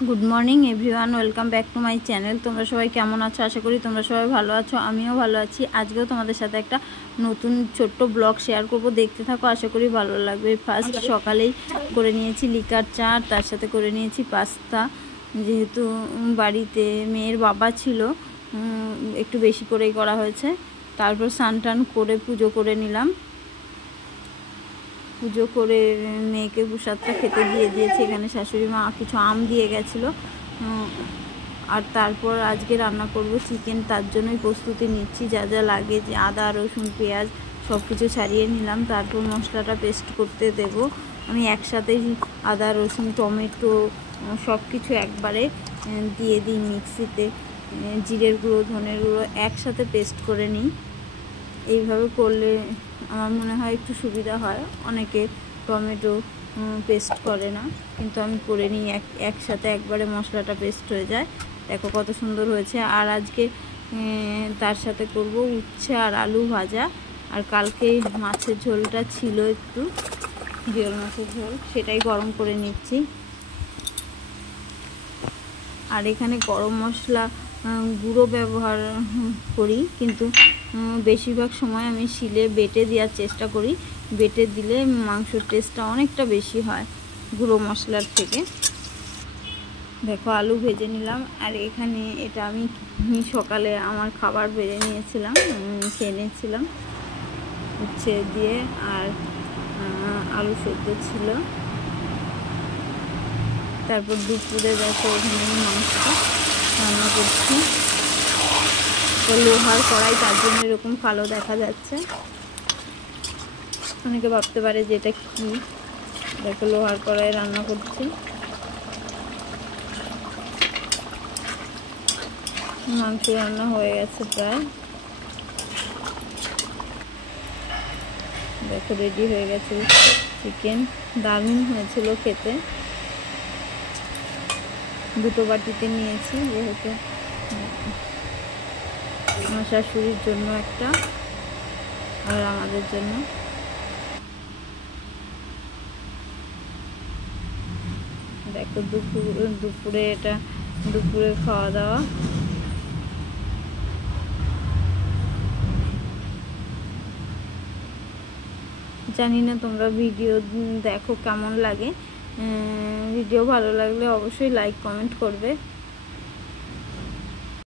Good morning everyone welcome back to my channel. तुम्हारा सबाई केमन आछो? आशा करी तुम्हारा सबाई भालो आछो, आमिও भालो आछि। आजकेও তোমাদের সাথে একটা নতুন ছোট্ট ব্লগ শেয়ার করব, দেখতে থাকো, আশা করি ভালো লাগবে। ফার্স্ট সকালেই করে নিয়েছি লিকার চা, তার সাথে করে নিয়েছি পাস্তা। যেহেতু বাড়িতে মেয়ের বাবা ছিল, একটু বেশি করেই করা হয়েছে। তারপর স্নান টান করে পুজো করে নিলাম। পুজো করে মেয়েকে প্রসাদটা খেতে দিয়ে দিয়েছি। এখানে শাশুড়ি মা কিছু আম দিয়ে গেছিলো। আর তারপর আজকে রান্না করব চিকেন, তার জন্যই প্রস্তুতি নিচ্ছি। যা যা লাগে, যে আদা রসুন পেঁয়াজ সব কিছু ছাড়িয়ে নিলাম। তারপর মশলাটা পেস্ট করতে দেব। আমি একসাথেই আদা রসুন টমেটো সব কিছু একবারে দিয়ে দিই মিক্সিতে। জিরের গুঁড়ো ধনের গুঁড়ো একসাথে পেস্ট করে নিই। এইভাবে করলে আমার মনে হয় একটু সুবিধা হয়। অনেকে টমেটো পেস্ট করে না, কিন্তু আমি করে নিই একসাথে, একবারে মশলাটা পেস্ট হয়ে যায়। দেখো কত সুন্দর হয়েছে। আর আজকে তার সাথে করব উচ্ছে আর আলু ভাজা। আর কালকে মাছের ঝোলটা ছিল, একটু জিওল মাছের ঝোল, সেটাই গরম করে নিচ্ছি। আর এখানে গরম মশলা গুঁড়ো ব্যবহার করি, কিন্তু বেশিরভাগ সময় আমি শিলে বেটে দেওয়ার চেষ্টা করি। বেটে দিলে মাংসের টেস্টটা অনেকটা বেশি হয় গুঁড়ো মশলার থেকে। দেখো আলু ভেজে নিলাম। আর এখানে এটা আমি সকালে আমার খাবার বেড়ে নিয়েছিলাম, খেয়ে নিয়েছিলাম উচ্ছে দিয়ে। আর আলু সেদ্ধ ছিল। তারপর দুপুরে দেখো ওখানে মাংসটা রান্না করছি। তো লোহার কড়াই, তার জন্য এরকম কালো দেখা যাচ্ছে। অনেকে ভাবতে পারে যে এটা কি। দেখো লোহার কড়াই রান্না করছি। মাংস রান্না হয়ে গেছে প্রায়। দেখো রেডি হয়ে গেছে চিকেন। দারুণ হয়েছিল খেতে। দুটো বাটিতে নিয়েছি, যেহেতু আমার শাশুড়ির জন্য একটা আর আমাদের জন্য। দেখো দুপুরে এটা দুপুরে খাওয়া দাওয়া। জানি না তোমরা ভিডিও দেখো কেমন লাগে। ভিডিও ভালো লাগলে অবশ্যই লাইক কমেন্ট করবে।